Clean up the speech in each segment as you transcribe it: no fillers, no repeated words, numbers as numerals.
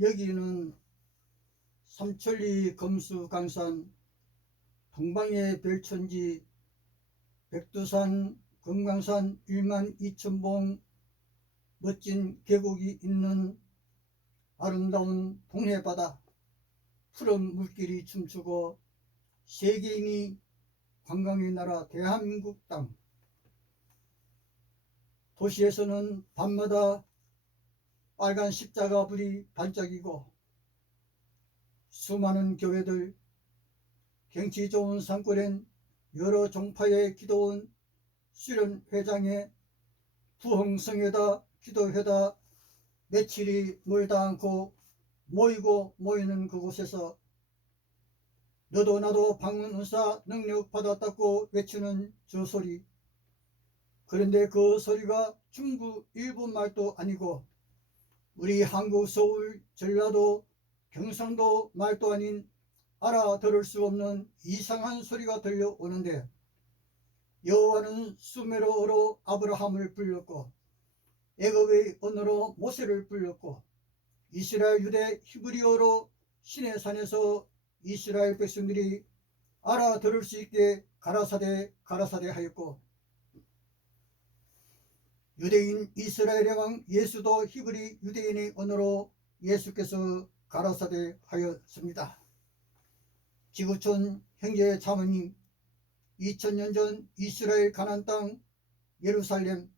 여기는 삼천리 검수강산 동방의 별천지 백두산 금강산 12,000봉 멋진 계곡이 있는 아름다운 동해바다, 푸른 물길이 춤추고 세계인이 관광의 나라 대한민국 땅. 도시에서는 밤마다 빨간 십자가 불이 반짝이고 수많은 교회들, 경치 좋은 산골엔 여러 종파의 기도원, 수련회장에 부흥성회다 기도회다 며칠이 멀다 않고 모이는 그곳에서 너도 나도 방문은사 능력 받았다고 외치는 저 소리. 그런데 그 소리가 중국 일본 말도 아니고 우리 한국 서울 전라도 경상도 말도 아닌 알아들을 수 없는 이상한 소리가 들려오는데, 여호와는 수메로어로 아브라함을 불렀고 애굽의 언어로 모세를 불렀고 이스라엘 유대 히브리어로 시내산에서 이스라엘 백성들이 알아들을 수 있게 가라사대 하였고, 유대인 이스라엘의 왕 예수도 히브리 유대인의 언어로 예수께서 가라사대 하였습니다. 지구촌 형제 자매님, 2000년 전 이스라엘 가나안 땅 예루살렘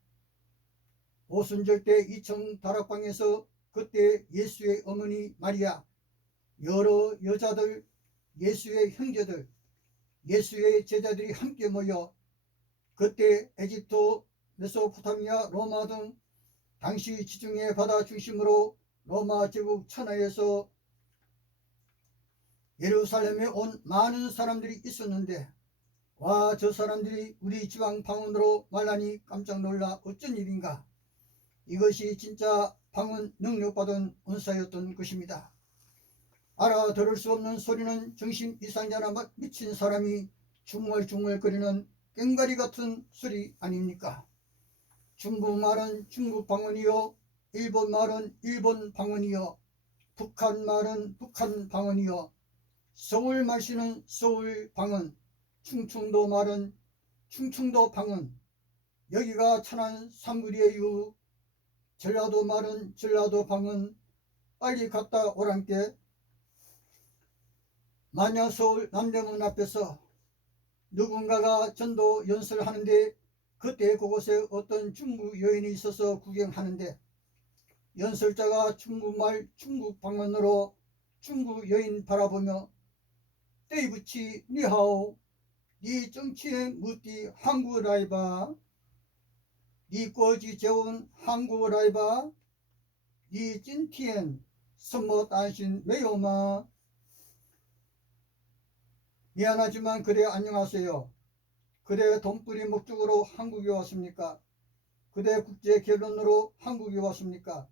오순절 때 2층 다락방에서 그때 예수의 어머니 마리아, 여러 여자들, 예수의 형제들, 예수의 제자들이 함께 모여 그때 에집트, 메소포타미아, 로마 등 당시 지중해 바다 중심으로 로마 제국 천하에서 예루살렘에 온 많은 사람들이 있었는데, 와, 저 사람들이 우리 지방 방언으로 말하니 깜짝 놀라 어쩐 일인가. 이것이 진짜 방언 능력받은 은사였던 것입니다. 알아들을 수 없는 소리는 정신 이상자나 미친 사람이 중얼중얼거리는 꽹과리 같은 소리 아닙니까? 중국말은 중국 방언이요, 일본 말은 일본 방언이요, 북한 말은 북한 방언이요, 서울 말씨는 서울 방언, 충청도 말은 충청도 방언, 여기가 천안 사물이에요. 전라도 말은 전라도 방언, 빨리 갔다 오란께. 만약 서울 남대문 앞에서 누군가가 전도 연설하는데 그때 그곳에 어떤 중국 여인이 있어서 구경하는데, 연설자가 중국말 중국 방언으로 중국 여인 바라보며 떼이부치 니하오, 니 정치에 무띠 한국 라이바, 니 꼬지 재온 한국 라이바, 니 찐티엔 선모 단신 메요마. 미안하지만 그대 안녕하세요. 그대 돈벌이 목적으로 한국에 왔습니까? 그대 국제 결혼으로 한국에 왔습니까?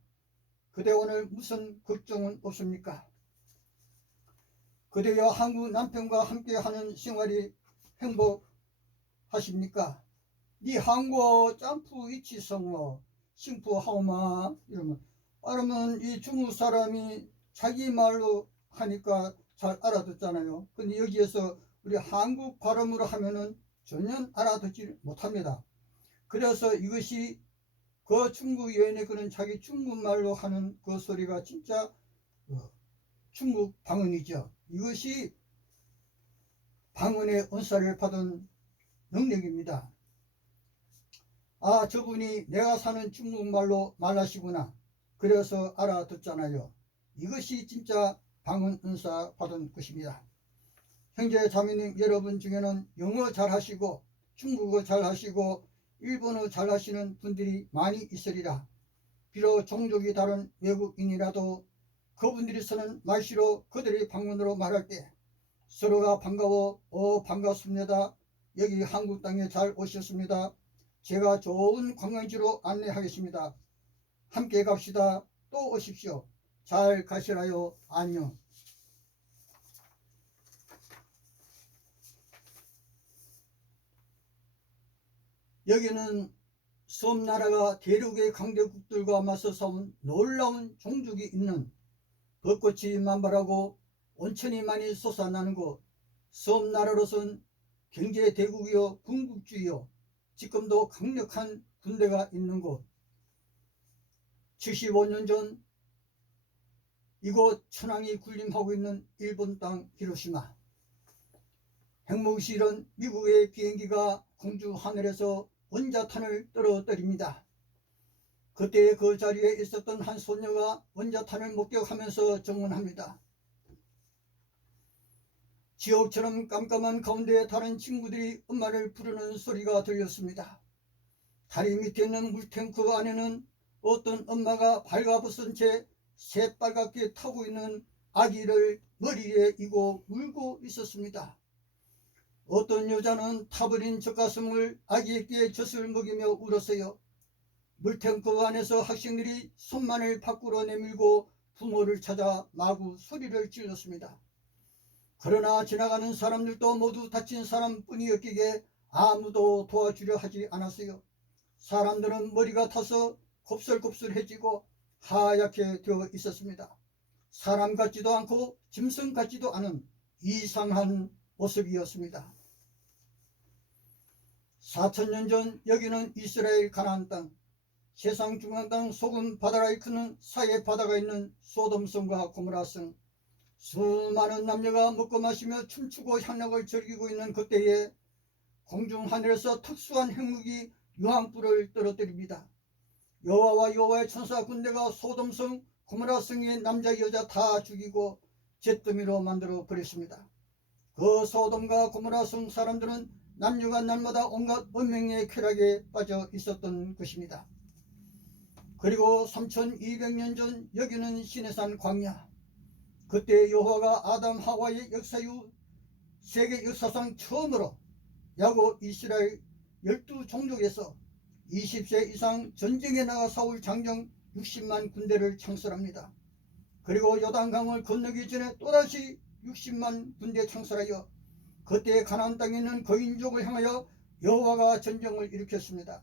그대 오늘 무슨 걱정은 없습니까? 그대와 한국 남편과 함께하는 생활이 행복하십니까? 니 한국 짬프 이치 성모 심프 하오마. 이러면 이 중국 사람이 자기 말로 하니까 잘 알아듣잖아요. 근데 여기에서 우리 한국 발음으로 하면은 전혀 알아듣지 못합니다. 그래서 이것이 그 중국 여인의 그런 자기 중국말로 하는 그 소리가 진짜 중국 방언이죠. 이것이 방언의 은사를 받은 능력입니다. 아, 저분이 내가 사는 중국말로 말하시구나. 그래서 알아듣잖아요. 이것이 진짜 방언 은사 받은 것입니다. 형제 자매님 여러분 중에는 영어 잘하시고 중국어 잘하시고 일본어 잘하시는 분들이 많이 있으리라. 비록 종족이 다른 외국인이라도 그분들이 쓰는 말씨로 그들의 방언으로 말할 때 서로가 반가워, 반갑습니다. 여기 한국 땅에 잘 오셨습니다. 제가 좋은 관광지로 안내하겠습니다. 함께 갑시다. 또 오십시오. 잘 가시라요. 안녕. 여기는 섬나라가 대륙의 강대국들과 맞서 싸운 놀라운 종족이 있는 벚꽃이 만발하고 온천이 많이 솟아나는 곳, 섬나라로선 경제대국이요 군국주의요 지금도 강력한 군대가 있는 곳, 75년 전 이곳 천황이 군림하고 있는 일본 땅 히로시마, 핵무기실은 미국의 비행기가 공주 하늘에서 원자탄을 떨어뜨립니다. 그때 그 자리에 있었던 한 소녀가 원자탄을 목격하면서 증언합니다. 지옥처럼 깜깜한 가운데 다른 친구들이 엄마를 부르는 소리가 들렸습니다. 다리 밑에 있는 물탱크 안에는 어떤 엄마가 발가벗은 채 새빨갛게 타고 있는 아기를 머리에 이고 울고 있었습니다. 어떤 여자는 타버린 젖가슴을 아기에게 젖을 먹이며 울었어요. 물탱크 안에서 학생들이 손만을 밖으로 내밀고 부모를 찾아 마구 소리를 질렀습니다. 그러나 지나가는 사람들도 모두 다친 사람뿐이었기에 아무도 도와주려 하지 않았어요. 사람들은 머리가 타서 곱슬곱슬해지고 하얗게 되어 있었습니다. 사람 같지도 않고 짐승 같지도 않은 이상한 모습이었습니다. 4,000년 전 여기는 이스라엘 가나안 땅, 세상 중앙 땅 소금 바다라이 크는 사해 바다가 있는 소돔성과 고모라성, 수많은 남녀가 먹고 마시며 춤추고 향락을 즐기고 있는 그때에 공중 하늘에서 특수한 핵무기 유황불을 떨어뜨립니다. 여호와와 여호와의 천사 군대가 소돔성 고모라성의 남자 여자 다 죽이고 잿더미로 만들어 버렸습니다. 그 소돔과 고모라성 사람들은 남녀가 날마다 온갖 은명의 쾌락에 빠져 있었던 것입니다. 그리고 3200년 전 여기는 시내산 광야, 그때 여호와가 아담 하와의 역사 이후 세계 역사상 처음으로 야곱 이스라엘 12종족에서 20세 이상 전쟁에 나가 싸울 장정 60만 군대를 창설합니다. 그리고 요단강을 건너기 전에 또다시 60만 군대 창설하여 그때 가나안 땅에 있는 거인족을 향하여 여호와가 전쟁을 일으켰습니다.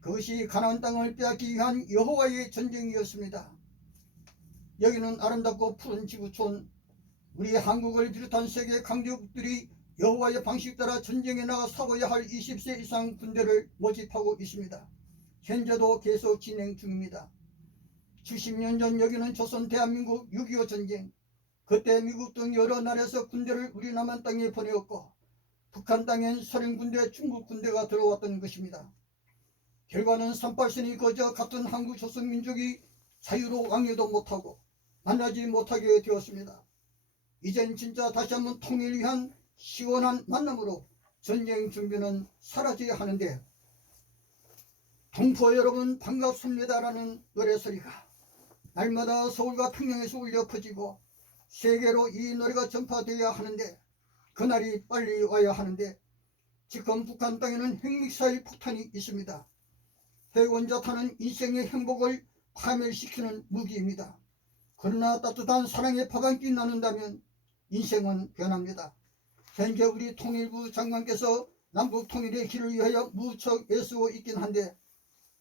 그것이 가나안 땅을 빼앗기 위한 여호와의 전쟁이었습니다. 여기는 아름답고 푸른 지구촌, 우리 한국을 비롯한 세계 강대국들이 여호와의 방식 따라 전쟁에 나가 싸워야 할 20세 이상 군대를 모집하고 있습니다. 현재도 계속 진행 중입니다. 70년 전 여기는 조선 대한민국 6.25 전쟁, 그때 미국 등 여러 나라에서 군대를 우리 남한 땅에 보내었고 북한 땅엔 소련 군대, 중국 군대가 들어왔던 것입니다. 결과는 38선이 거저 같은 한국 조선민족이 자유로 왕래도 못하고 만나지 못하게 되었습니다. 이젠 진짜 다시 한번 통일을 위한 시원한 만남으로 전쟁 준비는 사라져야 하는데, 동포 여러분 반갑습니다라는 노래소리가 날마다 서울과 평양에서 울려 퍼지고 세계로 이 노래가 전파되어야 하는데, 그날이 빨리 와야 하는데, 지금 북한 땅에는 핵미사일 폭탄이 있습니다. 핵원자탄은 인생의 행복을 파멸시키는 무기입니다. 그러나 따뜻한 사랑의 밥 한 끼 나눈다면 인생은 변합니다. 현재 우리 통일부 장관께서 남북 통일의 길을 위하여 무척 애쓰고 있긴 한데,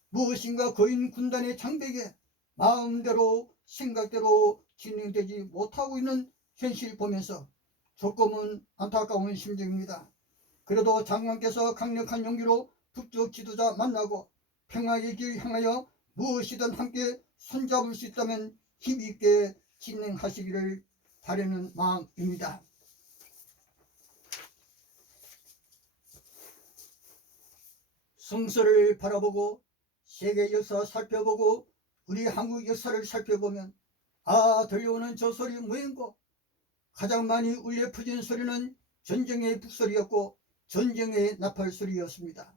무엇인가 거인 군단의 장벽에 마음대로 생각대로 진행되지 못하고 있는 현실 보면서 조금은 안타까운 심정입니다. 그래도 장관께서 강력한 용기로 북쪽 지도자 만나고 평화의 길 향하여 무엇이든 함께 손잡을 수 있다면 힘있게 진행하시기를 바라는 마음입니다. 성서를 바라보고 세계 역사 살펴보고 우리 한국 역사를 살펴보면, 들려오는 저 소리 뭐인고? 가장 많이 울려 퍼진 소리는 전쟁의 북소리였고 전쟁의 나팔 소리였습니다.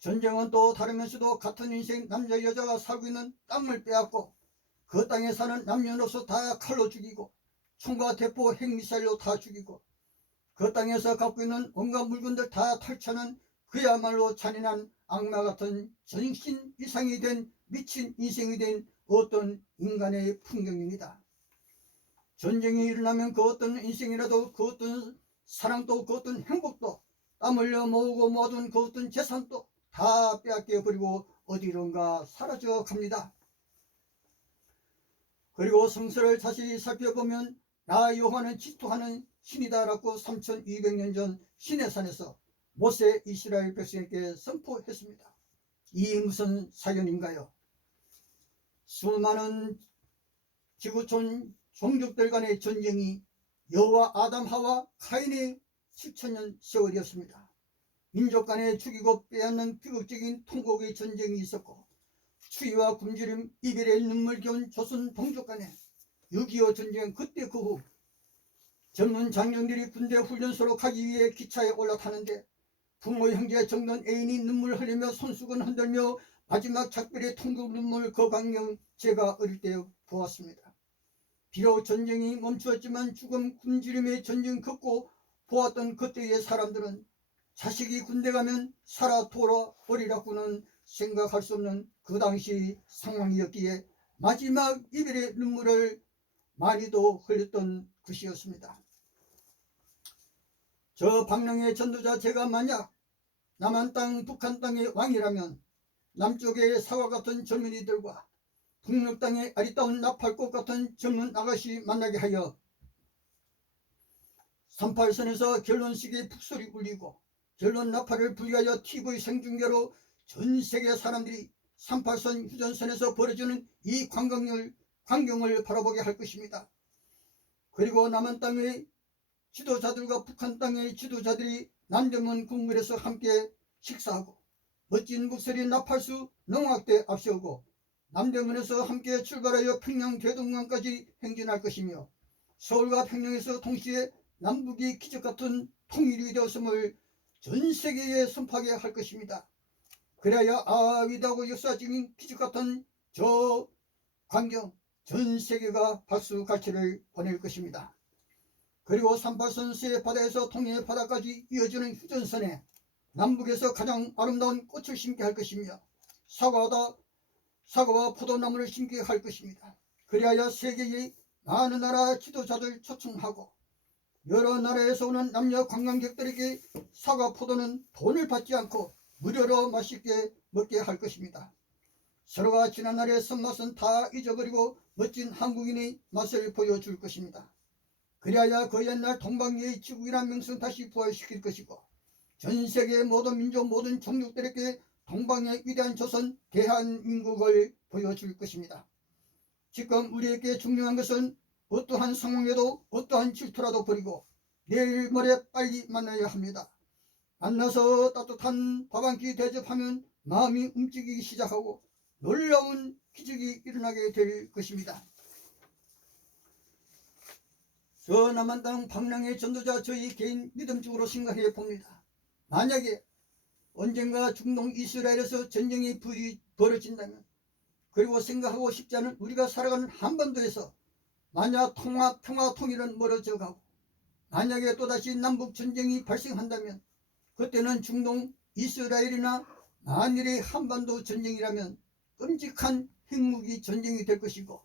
전쟁은 또 다르면서도 같은 인생 남자 여자가 살고 있는 땅을 빼앗고 그 땅에 사는 남녀노소 다 칼로 죽이고 총과 대포 핵미사일로 다 죽이고 그 땅에서 갖고 있는 온갖 물건들 다 탈취하는 그야말로 잔인한 악마 같은 전신 이상이 된 미친 인생이 된 어떤 인간의 풍경입니다. 전쟁이 일어나면 그 어떤 인생이라도, 그 어떤 사랑도, 그 어떤 행복도, 땀 흘려 모으고 모아둔 그 어떤 재산도 다 빼앗겨 버리고 어디론가 사라져 갑니다. 그리고 성서를 자세히 살펴보면 나 여호와는 질투하는 신이다라고 3200년 전 시내산에서 모세 이스라엘 백성에게 선포했습니다. 이 무슨 사연인가요? 수많은 지구촌 종족들 간의 전쟁이 여호와 아담 하와 카인의 7천년 세월이었습니다. 민족 간에 죽이고 빼앗는 비극적인 통곡의 전쟁이 있었고, 추위와 굶주림, 이별의 눈물 겨운 조선 동족 간에 6.25 전쟁, 그때 그 후 젊은 장병들이 군대 훈련소로 가기 위해 기차에 올라타는데 부모 형제 정든 애인이 눈물 흘리며 손수건 흔들며 마지막 작별의 통곡 눈물, 그 광경 제가 어릴 때 보았습니다. 비록 전쟁이 멈추었지만 죽음 굶주림의 전쟁 겪고 보았던 그때의 사람들은 자식이 군대 가면 살아 돌아오리라고는 생각할 수 없는 그 당시 상황이었기에 마지막 이별의 눈물을 많이도 흘렸던 것이었습니다. 저 박랑의 전도자 제가 만약 남한 땅 북한 땅의 왕이라면 남쪽의 사과 같은 젊은이들과 북녘 땅의 아리따운 나팔꽃 같은 젊은 아가씨 만나게 하여 38선에서 결혼식의 북소리 울리고 결혼 나팔을 불리하여 TV 생중계로 전 세계 사람들이 38선 휴전선에서 벌어지는 이 광경을 바라보게 할 것입니다. 그리고 남한 땅의 지도자들과 북한 땅의 지도자들이 남대문 궁궐에서 함께 식사하고 멋진 목소리 나팔수 농악대 앞세우고 남대문에서 함께 출발하여 평양 대동강까지 행진할 것이며 서울과 평양에서 동시에 남북이 기적같은 통일이 되었음을 전 세계에 선포하게 할 것입니다. 그래야 아위다고 역사적인 기적같은 저 광경 전 세계가 박수갈채를 보낼 것입니다. 그리고 38선 세 바다에서 동해 바다까지 이어지는 휴전선에 남북에서 가장 아름다운 꽃을 심게 할 것이며 사과와 포도나무를 심게 할 것입니다. 그리하여 세계의 많은 나라 지도자들 초청하고 여러 나라에서 오는 남녀 관광객들에게 사과 포도는 돈을 받지 않고 무료로 맛있게 먹게 할 것입니다. 서로가 지난날의 손맛은 다 잊어버리고 멋진 한국인의 맛을 보여줄 것입니다. 그리하여 그 옛날 동방예의 지국이라는 명성 다시 부활시킬 것이고 전 세계 모든 민족 모든 종족들에게 동방의 위대한 조선 대한민국을 보여줄 것입니다. 지금 우리에게 중요한 것은 어떠한 상황에도 어떠한 질투라도 버리고 내일 모레 빨리 만나야 합니다. 만나서 따뜻한 밥 한 끼 대접하면 마음이 움직이기 시작하고 놀라운 기적이 일어나게 될 것입니다. 저 남한 땅 박랑의 전도자 저희 개인 믿음적으로 생각해 봅니다. 만약에 언젠가 중동 이스라엘에서 전쟁이 벌어진다면, 그리고 생각하고 싶지 않은 우리가 살아가는 한반도에서 만약 평화 통일은 멀어져 가고 만약에 또다시 남북 전쟁이 발생한다면 그때는 중동 이스라엘이나 만일의 한반도 전쟁이라면 끔찍한 핵무기 전쟁이 될 것이고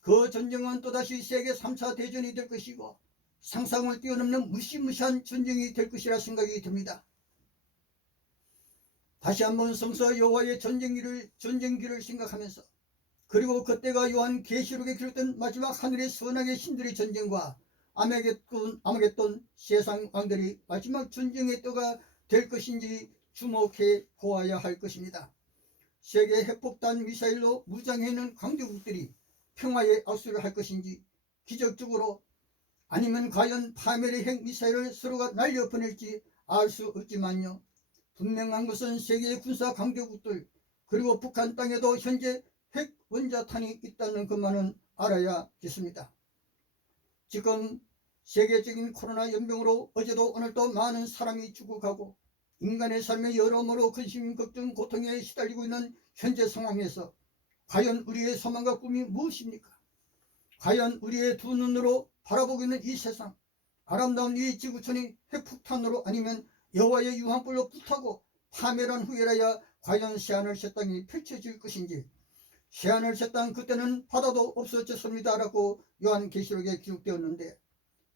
그 전쟁은 또다시 세계 3차 대전이 될 것이고 상상을 뛰어넘는 무시무시한 전쟁이 될 것이라 생각이 듭니다. 다시 한번 성서 여호와의 전쟁기를 생각하면서 그리고 그때가 요한 계시록에 기록된 마지막 하늘의 선악의 신들의 전쟁과 아마겟돈 세상 왕들이 마지막 전쟁의 때가 될 것인지 주목해 보아야 할 것입니다. 세계 핵폭탄 미사일로 무장해있는 강대국들이 평화에 악수를 할 것인지 기적적으로 아니면 과연 파멸의 핵미사일을 서로가 날려보낼지 알 수 없지만요. 분명한 것은 세계의 군사 강대국들 그리고 북한 땅에도 현재 핵 원자탄이 있다는 것만은 알아야겠습니다. 지금 세계적인 코로나 연병으로 어제도 오늘도 많은 사람이 죽어가고 인간의 삶에 여러모로 근심, 걱정, 고통에 시달리고 있는 현재 상황에서 과연 우리의 소망과 꿈이 무엇입니까? 과연 우리의 두 눈으로 바라보고 있는 이 세상, 아름다운 이 지구촌이 핵폭탄으로 아니면 여호와의 유황불로 불타고 파멸한 후에라야 과연 새하늘 새 땅이 펼쳐질 것인지, 새하늘 새 땅 그때는 바다도 없어졌습니다 라고 요한계시록에 기록되었는데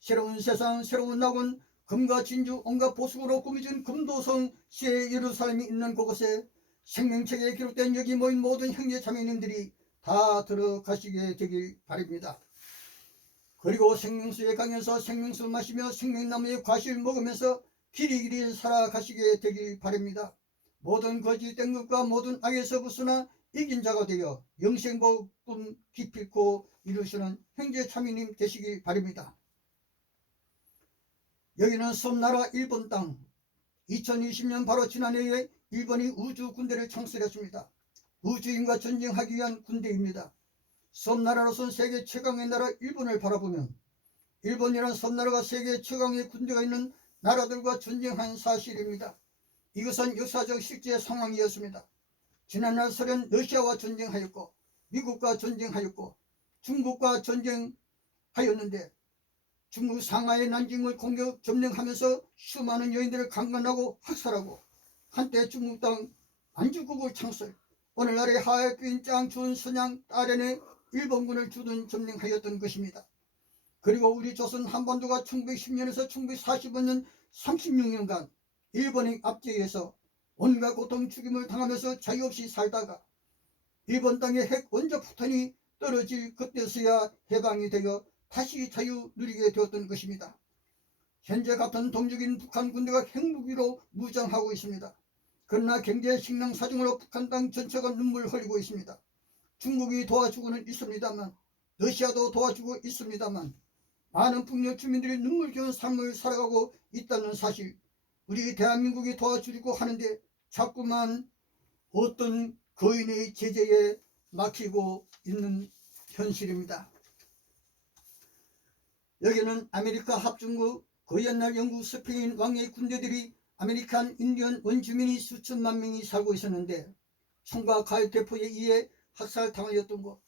새로운 세상 새로운 낙원 금과 진주 온갖 보석으로 꾸며진 금도성 새 예루살렘이 있는 그곳에 생명책에 기록된 여기 모인 모든 형제 자매님들이 다 들어가시게 되길 바랍니다. 그리고 생명수의 강에서 생명수 마시며 생명나무의 과실 먹으면서 길이길이 살아가시게 되길 바랍니다. 모든 거짓된 것과 모든 악에서 벗어나 이긴 자가 되어 영생복음 기필코 이루시는 형제 참여님 되시길 바랍니다. 여기는 섬나라 일본 땅, 2020년 바로 지난해에 일본이 우주 군대를 창설했습니다. 우주인과 전쟁하기 위한 군대입니다. 섬나라로선 세계 최강의 나라 일본을 바라보면 일본이란 섬나라가 세계 최강의 군대가 있는 나라들과 전쟁한 사실입니다. 이것은 역사적 실제 상황이었습니다. 지난날 소련 러시아와 전쟁하였고 미국과 전쟁하였고 중국과 전쟁하였는데 중국 상하이 난징을 공격 점령하면서 수많은 여인들을 강간하고 학살하고 한때 중국 땅 안주국을 창설, 오늘날의 하얼빈 짱춘 선양 딸엔에 일본군을 주둔 점령하였던 것입니다. 그리고 우리 조선 한반도가 1910년에서 1945년 36년간 일본의 압제에서 온갖 고통 죽임을 당하면서 자유 없이 살다가 일본 땅에 핵 원자폭탄이 떨어질 그때서야 해방이 되어 다시 자유 누리게 되었던 것입니다. 현재 같은 동족인 북한 군대가 핵무기로 무장하고 있습니다. 그러나 경제 식량 사정으로 북한 땅 전체가 눈물 흘리고 있습니다. 중국이 도와주고는 있습니다만, 러시아도 도와주고 있습니다만 많은 북녘 주민들이 눈물겨운 삶을 살아가고 있다는 사실, 우리 대한민국이 도와주려고 하는데 자꾸만 어떤 거인의 제재에 막히고 있는 현실입니다. 여기는 아메리카 합중국 그 옛날 영국 스페인 왕의 군대들이 아메리칸 인디언 원주민이 수천만 명이 살고 있었는데 총과 가을 대포에 의해 학살당하였던 곳,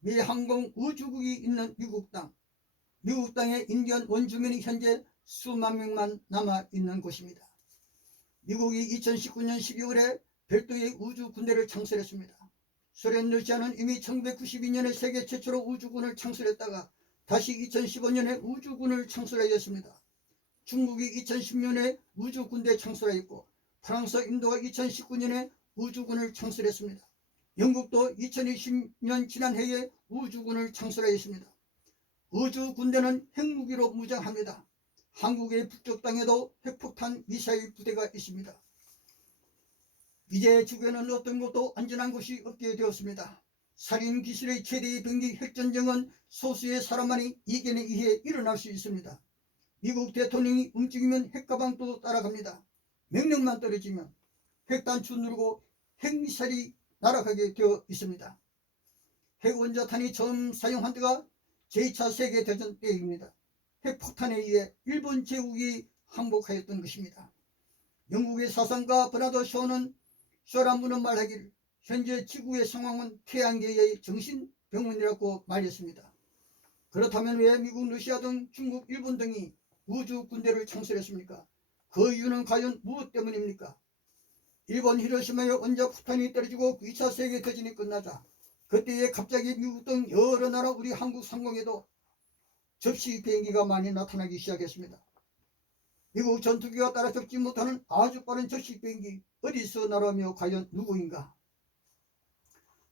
미 항공 우주국이 있는 미국 땅, 미국 땅의 인디언 원주민이 현재 수만 명만 남아있는 곳입니다. 미국이 2019년 12월에 별도의 우주 군대를 창설했습니다. 소련 러시아는 이미 1992년에 세계 최초로 우주군을 창설했다가 다시 2015년에 우주군을 창설하였습니다. 중국이 2010년에 우주군대 창설하였고 프랑스, 인도가 2019년에 우주군을 창설했습니다. 영국도 2020년 지난해에 우주군을 창설하였습니다. 우주군대는 핵무기로 무장합니다. 한국의 북쪽 땅에도 핵폭탄 미사일 부대가 있습니다. 이제 지구에는 어떤 곳도 안전한 곳이 없게 되었습니다. 살인 기술의 최대의 병기 핵전쟁은 소수의 사람만이 이견에 의해 일어날 수 있습니다. 미국 대통령이 움직이면 핵가방도 따라갑니다. 명령만 떨어지면 핵단추 누르고 핵미사일이 날아가게 되어 있습니다. 핵원자탄이 처음 사용한 때가 제2차 세계대전 때입니다. 핵폭탄에 의해 일본 제국이 항복하였던 것입니다. 영국의 사상가 버나드 쇼란부는 말하기를 현재 지구의 상황은 태양계의 정신병원이라고 말했습니다. 그렇다면 왜 미국, 러시아 등 중국, 일본 등이 우주 군대를 창설했습니까? 그 이유는 과연 무엇 때문입니까? 일본 히로시마에 원자폭탄이 떨어지고 2차 세계대전이 끝나자 그때에 갑자기 미국 등 여러 나라 우리 한국 상공에도 접시 비행기가 많이 나타나기 시작했습니다. 미국 전투기가 따라잡지 못하는 아주 빠른 접시 비행기, 어디서 날아오며 과연 누구인가?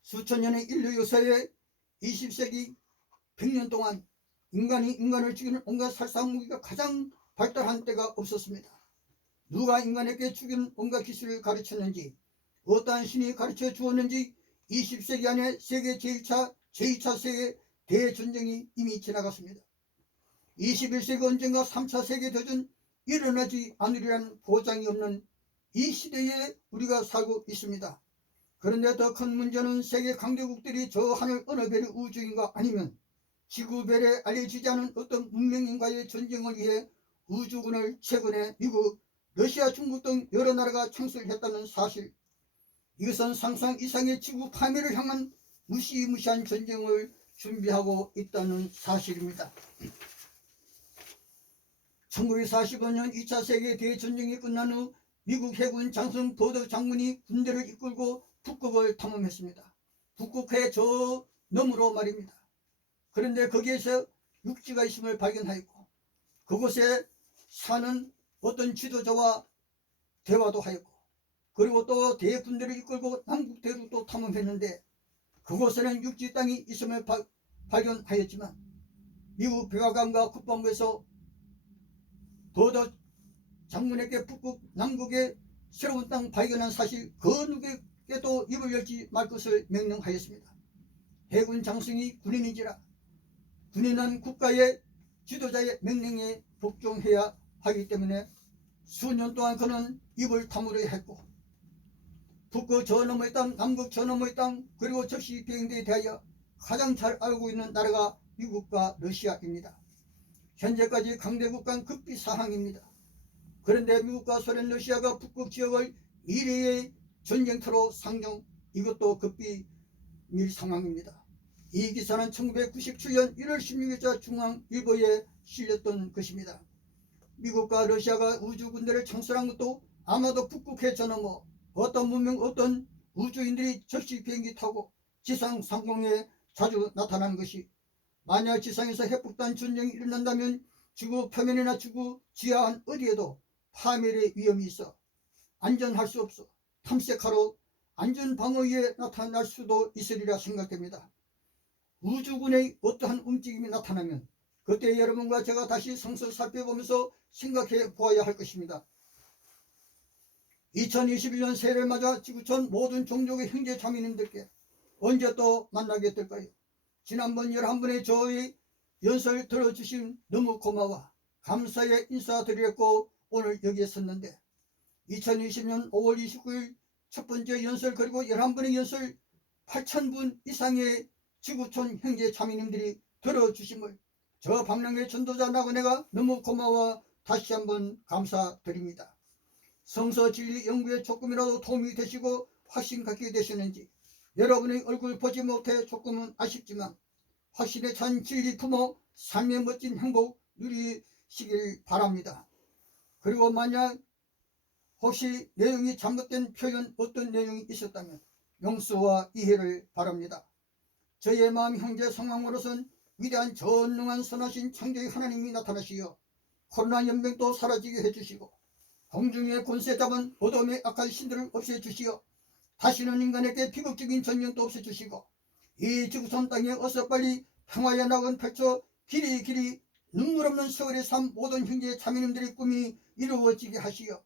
수천 년의 인류 역사에 20세기 100년 동안 인간이 인간을 죽이는 온갖 살상무기가 가장 발달한 때가 없었습니다. 누가 인간에게 죽이는 온갖 기술을 가르쳤는지, 어떠한 신이 가르쳐 주었는지 20세기 안에 세계 제1차, 제2차 세계 대전쟁이 이미 지나갔습니다. 21세기 언젠가 3차 세계대전 일어나지 않으리라는 보장이 없는 이 시대에 우리가 살고 있습니다. 그런데 더 큰 문제는 세계 강대국들이 저 하늘 어느 별의 우주인가 아니면 지구별에 알려지지 않은 어떤 문명인과의 전쟁을 위해 우주군을 최근에 미국, 러시아, 중국 등 여러 나라가 창설했다는 사실, 이것은 상상 이상의 지구 파멸을 향한 무시무시한 전쟁을 준비하고 있다는 사실입니다. 1945년 2차 세계 대전쟁이 끝난 후 미국 해군 장성 버드 장군이 군대를 이끌고 북극을 탐험했습니다. 북극해 저 너머로 말입니다. 그런데 거기에서 육지가 있음을 발견하였고 그곳에 사는 어떤 지도자와 대화도 하였고 그리고 또 대군대를 이끌고 남북 대륙도 탐험했는데 그곳에는 육지 땅이 있음을 발견하였지만 미국 백악관과 국방부에서 도더 장군에게 북극 남극의 새로운 땅 발견한 사실 그 누구에게도 입을 열지 말 것을 명령하였습니다. 해군 장성이 군인인지라 군인은 국가의 지도자의 명령에 복종해야 하기 때문에 수년 동안 그는 입을 다물어야 했고, 북극 저 너머의 땅, 남극 저 너머의 땅, 그리고 적시 비행대에 대하여 가장 잘 알고 있는 나라가 미국과 러시아입니다. 현재까지 강대국 간 급비 사항입니다. 그런데 미국과 소련, 러시아가 북극 지역을 미래의 전쟁터로 상정, 이것도 급비밀 상황입니다. 이 기사는 1997년 1월 16일자 중앙일보에 실렸던 것입니다. 미국과 러시아가 우주군대를 창설한 것도 아마도 북극해 저 너머 어떤 문명, 어떤 우주인들이 적시 비행기 타고 지상 상공에 자주 나타나는 것이, 만약 지상에서 핵폭탄 전쟁이 일어난다면 지구 표면이나 지구 지하 어디에도 파멸의 위험이 있어 안전할 수 없어 탐색하러 안전방어위에 나타날 수도 있으리라 생각됩니다. 우주군의 어떠한 움직임이 나타나면 그때 여러분과 제가 다시 성서 살펴보면서 생각해 보아야 할 것입니다. 2021년 새해를 맞아 지구촌 모든 종족의 형제 자매님들께 언제 또 만나게 될까요? 지난번 11번의 저의 연설 들어주신 너무 고마워 감사의 인사드렸고 오늘 여기에 섰는데 2020년 5월 29일 첫 번째 연설 그리고 11번의 연설 8,000분 이상의 지구촌 형제 자매님들이 들어주심을 저 박랑의 전도자 나그네가 너무 고마워 다시 한번 감사드립니다. 성서 진리 연구에 조금이라도 도움이 되시고 확신 갖게 되셨는지 여러분의 얼굴 보지 못해 조금은 아쉽지만 확신에 찬 진리 품어 삶의 멋진 행복 누리시길 바랍니다. 그리고 만약 혹시 내용이 잘못된 표현 어떤 내용이 있었다면 용서와 이해를 바랍니다. 저의 마음 형제 성황으로선 위대한 전능한 선하신 창조의 하나님이 나타나시어 코로나 연병도 사라지게 해주시고 공중의 권세 잡은 어둠의 악한 신들을 없애주시어 다시는 인간에게 비극적인 전쟁도 없애주시고 이 지구촌 땅에 어서 빨리 평화의 낙은 펼쳐 길이 눈물 없는 세월의 삶 모든 형제 자매님들의 꿈이 이루어지게 하시어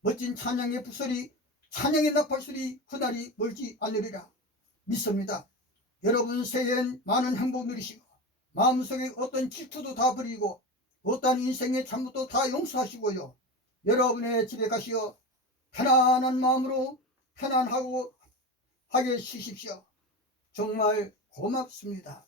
멋진 찬양의 부소리 찬양의 나팔소리 그날이 멀지 않으리라 믿습니다. 여러분 새해엔 많은 행복 누리시고 마음속에 어떤 질투도 다 버리고 어떠한 인생의 잘못도 다 용서하시고요. 여러분의 집에 가시어 편안한 마음으로 편안하고 하게 쉬십시오. 정말 고맙습니다.